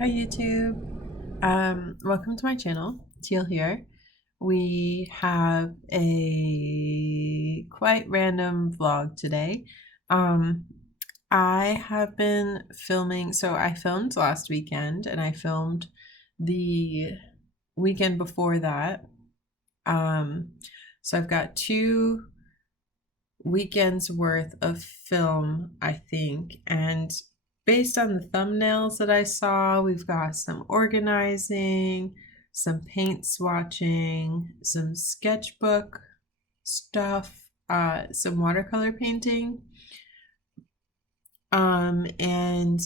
Hi YouTube. Welcome to my channel. Teal here. We have a quite random vlog today. Um, I have been filming, so I filmed last weekend and I filmed the weekend before that. So I've got 2 weekends worth of film, I think, and based on the thumbnails that I saw, we've got some organizing, some paint swatching, some sketchbook stuff, some watercolor painting, and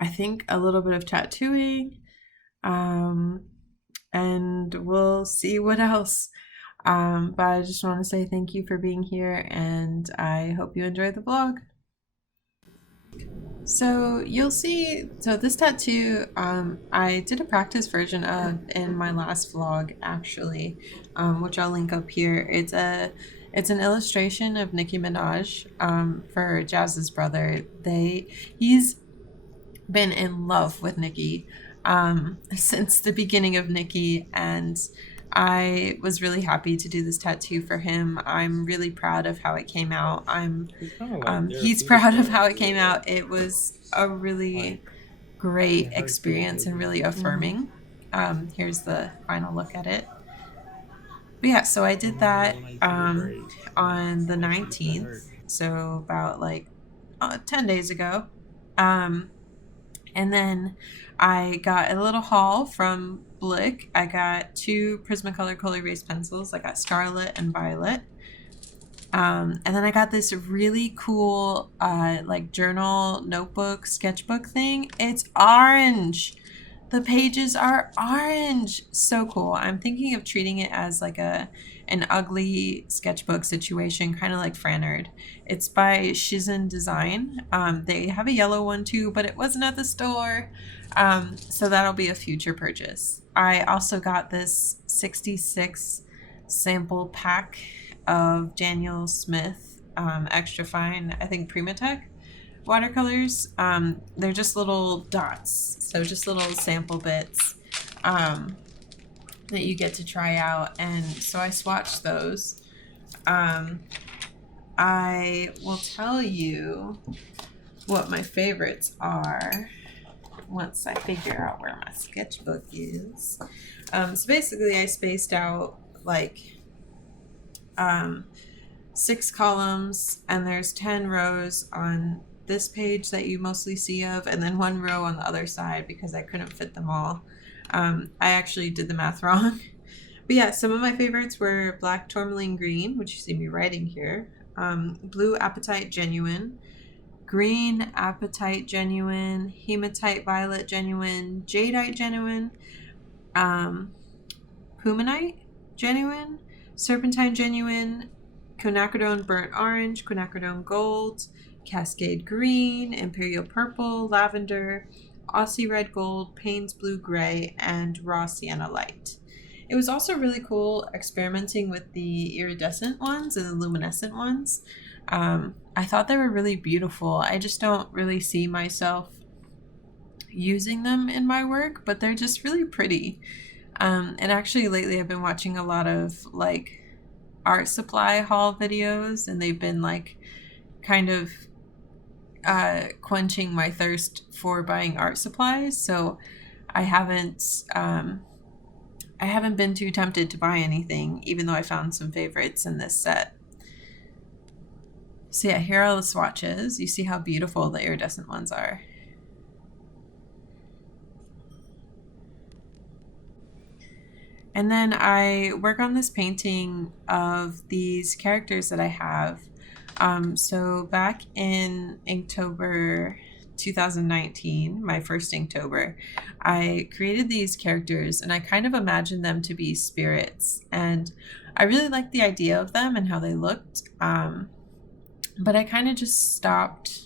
I think a little bit of tattooing, and we'll see what else. But I just want to say thank you for being here, and I hope you enjoy the vlog. So you'll see, so this tattoo, I did a practice version of in my last vlog actually, which I'll link up here. It's an illustration of Nicki Minaj, for Jazz's brother. He's been in love with Nicki, since the beginning of Nicki, and I was really happy to do this tattoo for him. I'm really proud of how it came out. He's proud of how it came out. It was a really great experience and really affirming. Here's the final look at it. But yeah, so I did that on the 19th, so about like 10 days ago. And then I got a little haul from Blick. I got 2 Prismacolor color erase pencils. I got Scarlet and Violet. And then I got this really cool like journal notebook sketchbook thing. It's orange. The pages are orange. So cool. I'm thinking of treating it as like an ugly sketchbook situation, kind of like Frannerd. It's by Shizen Design. They have a yellow one too, but it wasn't at the store. So that'll be a future purchase. I also got this 66 sample pack of Daniel Smith extra fine, I think Primatech watercolors. They're just little dots, so just little sample bits that you get to try out, and so I swatched those. I will tell you what my favorites are once I figure out where my sketchbook is. So basically I spaced out like 6 columns, and there's 10 rows on this page that you mostly see of, and then 1 row on the other side because I couldn't fit them all. I actually did the math wrong. But yeah, some of my favorites were Black Tourmaline Green, which you see me writing here, Blue Apatite Genuine, Green Apatite Genuine, Hematite Violet Genuine, Jadeite Genuine, Pumanite Genuine, Serpentine Genuine, Quinacridone Burnt Orange, Quinacridone Gold, Cascade Green, Imperial Purple, Lavender, Aussie Red Gold, Payne's Blue Gray, and Raw Sienna Light. It was also really cool experimenting with the iridescent ones and the luminescent ones. I thought they were really beautiful. I just don't really see myself using them in my work, but they're just really pretty. And actually lately I've been watching a lot of like art supply haul videos, and they've been like kind of quenching my thirst for buying art supplies. So I haven't been too tempted to buy anything, even though I found some favorites in this set. So yeah, here are the swatches. You see how beautiful the iridescent ones are. And then I work on this painting of these characters that I have. So back in Inktober 2019, my first Inktober, I created these characters and I kind of imagined them to be spirits. And I really liked the idea of them and how they looked. But I kind of just stopped.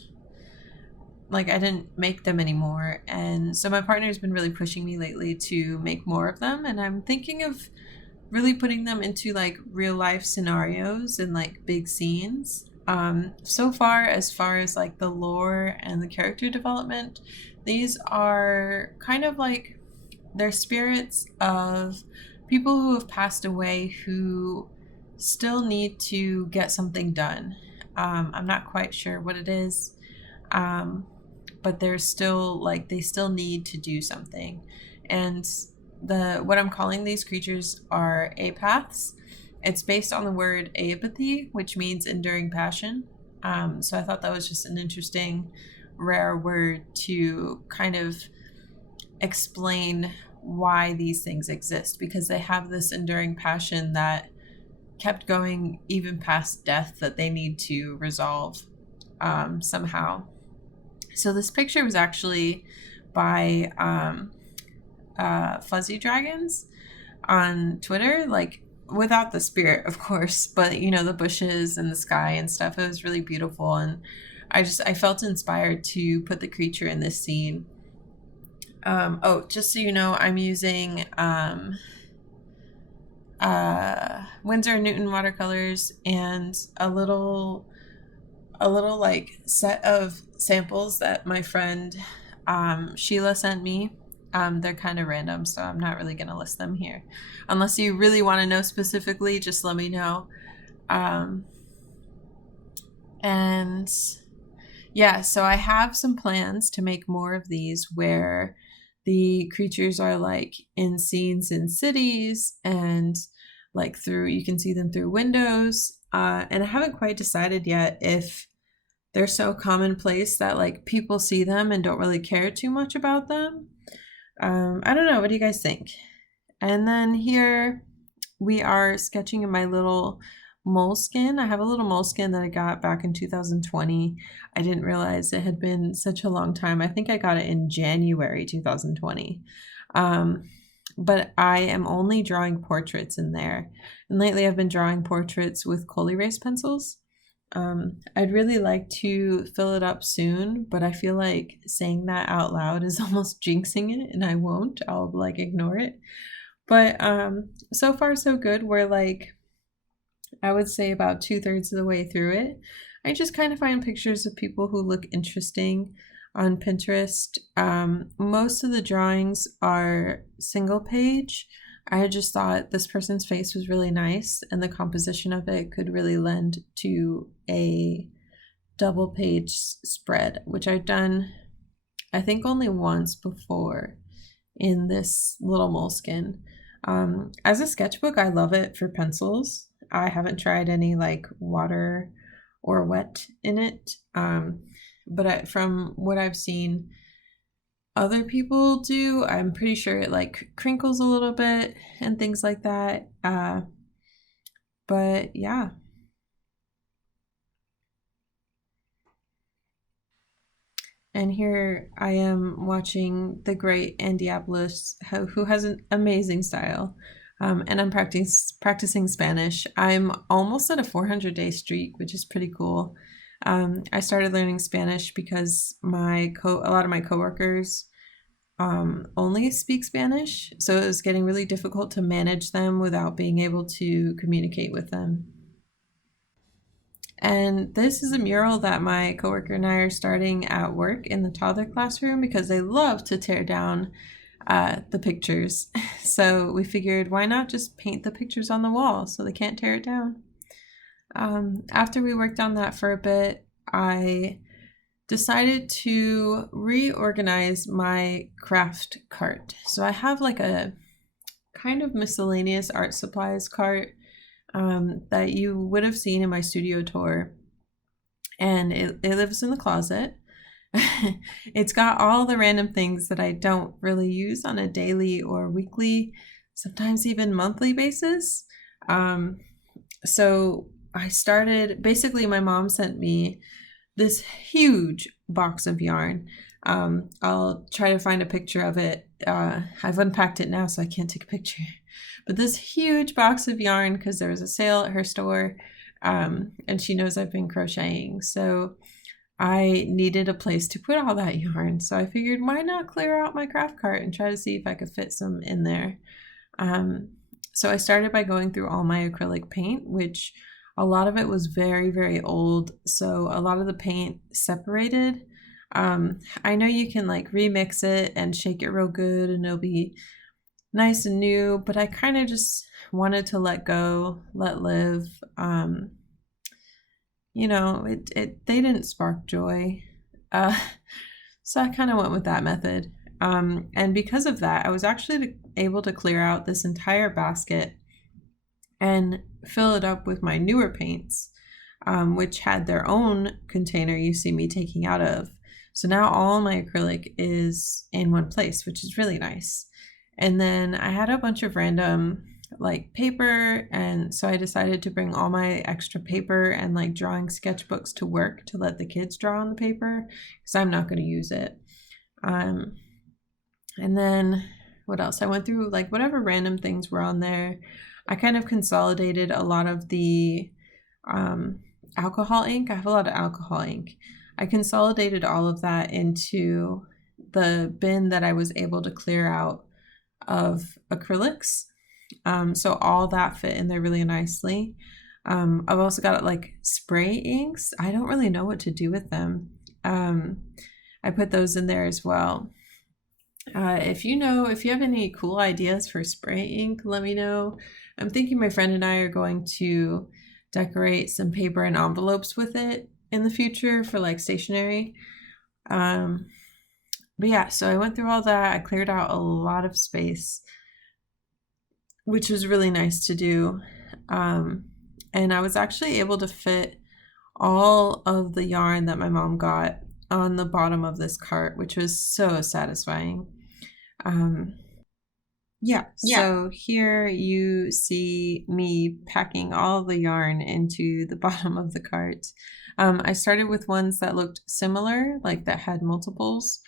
Like, I didn't make them anymore, and so my partner's been really pushing me lately to make more of them, and I'm thinking of really putting them into like real life scenarios and like big scenes. So far as like the lore and the character development, these are kind of like they're spirits of people who have passed away who still need to get something done. I'm not quite sure what it is, um, but they're still like they still need to do something. And the what I'm calling these creatures are apaths. It's based on the word apathy, which means enduring passion. So I thought that was just an interesting, rare word to kind of explain why these things exist, because they have this enduring passion that kept going even past death that they need to resolve somehow. So this picture was actually by Fuzzy Dragons on Twitter, like without the spirit, of course, but you know, the bushes and the sky and stuff. It was really beautiful, and I felt inspired to put the creature in this scene. Oh, just so you know, I'm using Winsor Newton watercolors and a little like set of samples that my friend Sheila sent me. They're kind of random, so I'm not really going to list them here. Unless you really want to know specifically, just let me know. And yeah, so I have some plans to make more of these where the creatures are like in scenes in cities and like through, you can see them through windows. And I haven't quite decided yet if they're so commonplace that like people see them and don't really care too much about them. I don't know. What do you guys think? And then here we are sketching in my little moleskin. I have a little moleskin that I got back in 2020. I didn't realize it had been such a long time. I think I got it in January 2020. But I am only drawing portraits in there. And lately I've been drawing portraits with coal erase pencils. I'd really like to fill it up soon, but I feel like saying that out loud is almost jinxing it, and I won't. I'll like ignore it. But so far so good. We're like, I would say about 2/3 of the way through it. I just kind of find pictures of people who look interesting on Pinterest. Most of the drawings are single page. I just thought this person's face was really nice, and the composition of it could really lend to a double page spread, which I've done, I think, only once before in this little moleskin. As a sketchbook, I love it for pencils. I haven't tried any like water or wet in it, but from what I've seen other people do, I'm pretty sure it like crinkles a little bit and things like that. But yeah. And here I am watching the great Andiapolis, who has an amazing style. And I'm practicing Spanish. I'm almost at a 400-day streak, which is pretty cool. I started learning Spanish because a lot of my coworkers only speak Spanish, so it was getting really difficult to manage them without being able to communicate with them. And this is a mural that my coworker and I are starting at work in the toddler classroom because they love to tear down the pictures. So we figured, why not just paint the pictures on the wall so they can't tear it down? After we worked on that for a bit, I decided to reorganize my craft cart. So I have like a kind of miscellaneous art supplies cart that you would have seen in my studio tour, and it lives in the closet. It's got all the random things that I don't really use on a daily or weekly, sometimes even monthly basis. So I started, basically my mom sent me this huge box of yarn. I'll try to find a picture of it. I've unpacked it now, so I can't take a picture. But this huge box of yarn, because there was a sale at her store, and she knows I've been crocheting. So I needed a place to put all that yarn. So I figured, why not clear out my craft cart and try to see if I could fit some in there. So I started by going through all my acrylic paint, which a lot of it was very, very old, so a lot of the paint separated. I know you can like remix it and shake it real good and it'll be nice and new, but I kind of just wanted to let go, let live. They didn't spark joy. Uh, so I kind of went with that method. And because of that, I was actually able to clear out this entire basket and fill it up with my newer paints, which had their own container you see me taking out of. So now all my acrylic is in one place, which is really nice. And then I had a bunch of random like paper, and so I decided to bring all my extra paper and like drawing sketchbooks to work to let the kids draw on the paper because I'm not going to use it. And then what else? I went through like whatever random things were on there. I kind of consolidated a lot of the alcohol ink. I have a lot of alcohol ink. I consolidated all of that into the bin that I was able to clear out of acrylics. So all that fit in there really nicely. I've also got like spray inks. I don't really know what to do with them. I put those in there as well. If you have any cool ideas for spray ink, let me know. I'm thinking my friend and I are going to decorate some paper and envelopes with it in the future for like stationery. But yeah, so I went through all that. I cleared out a lot of space, which was really nice to do. And I was actually able to fit all of the yarn that my mom got on the bottom of this cart, which was so satisfying. So here you see me packing all the yarn into the bottom of the cart. I started with ones that looked similar, like that had multiples,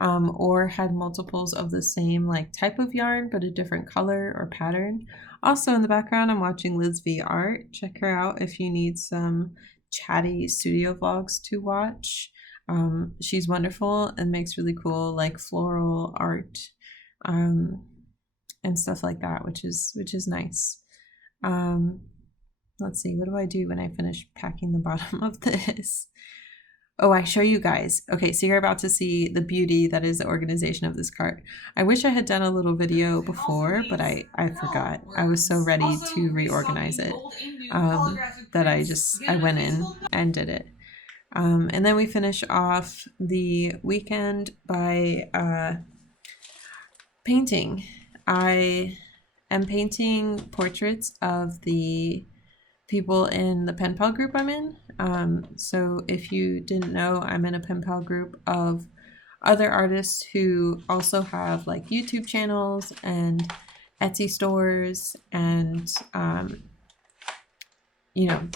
or had multiples of the same like type of yarn, but a different color or pattern. Also in the background, I'm watching Liz V Art. Check her out if you need some chatty studio vlogs to watch. She's wonderful and makes really cool like floral art. And stuff like that, which is nice. Let's see, what do I do when I finish packing the bottom of this? Oh, I show you guys. Okay, so you're about to see the beauty that is the organization of this cart. I wish I had done a little video before, but I forgot. I was so ready to reorganize it that I went in and did it. And then we finish off the weekend by painting. I am painting portraits of the people in the pen pal group I'm in. So if you didn't know, I'm in a pen pal group of other artists who also have like YouTube channels and Etsy stores and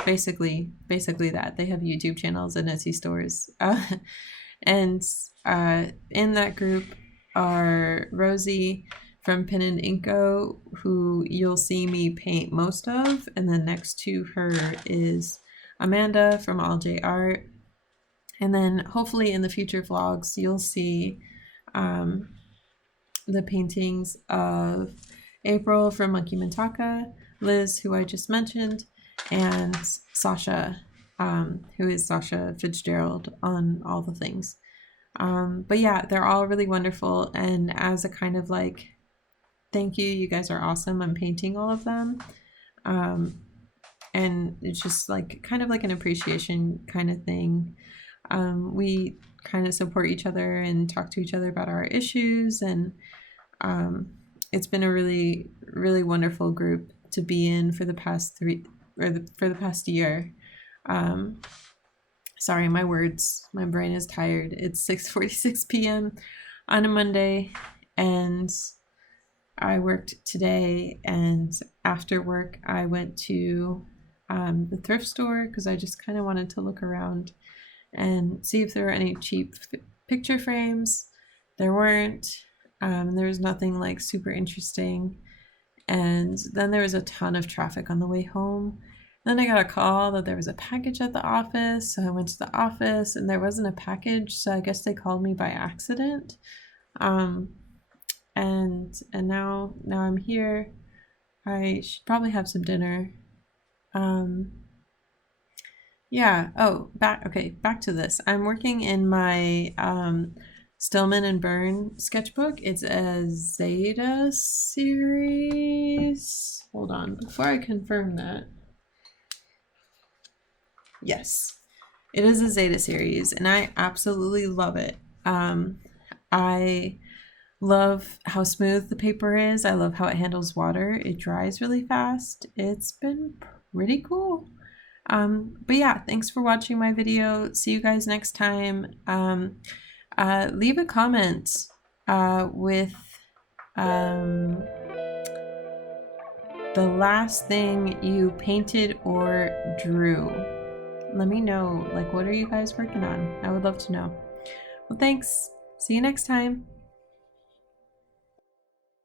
basically that they have YouTube channels and Etsy stores. And in that group are Rosie from Pen and Inko, who you'll see me paint most of, and then next to her is Amanda from All J Art. And then hopefully in the future vlogs you'll see the paintings of April from Monkey Mintaka, Liz, who I just mentioned, and Sasha, who is Sasha Fitzgerald on all the things. But yeah, they're all really wonderful, and as a kind of like thank you, you guys are awesome, I'm painting all of them. And it's just like kind of like an appreciation kind of thing. We kind of support each other and talk to each other about our issues, and it's been a really, really wonderful group to be in for the past year. Sorry, my brain is tired. It's 6:46 p.m. on a Monday, and I worked today, and after work I went to the thrift store because I just kind of wanted to look around and see if there were any cheap picture frames. There weren't. There was nothing like super interesting, and then there was a ton of traffic on the way home. Then I got a call that there was a package at the office, so I went to the office and there wasn't a package, so I guess they called me by accident. And now I'm here. I should probably have some dinner. Yeah. Oh, back to this. I'm working in my Stillman and Burn sketchbook. It's a Zeta series. Hold on, before I confirm that. Yes, it is a Zeta series, and I absolutely love it. I love how smooth the paper is. I love how it handles water. It dries really fast. It's been pretty cool. But yeah, thanks for watching my video. See you guys next time. Leave a comment with the last thing you painted or drew. Let me know, like, what are you guys working on? I would love to know. Well, thanks. See you next time.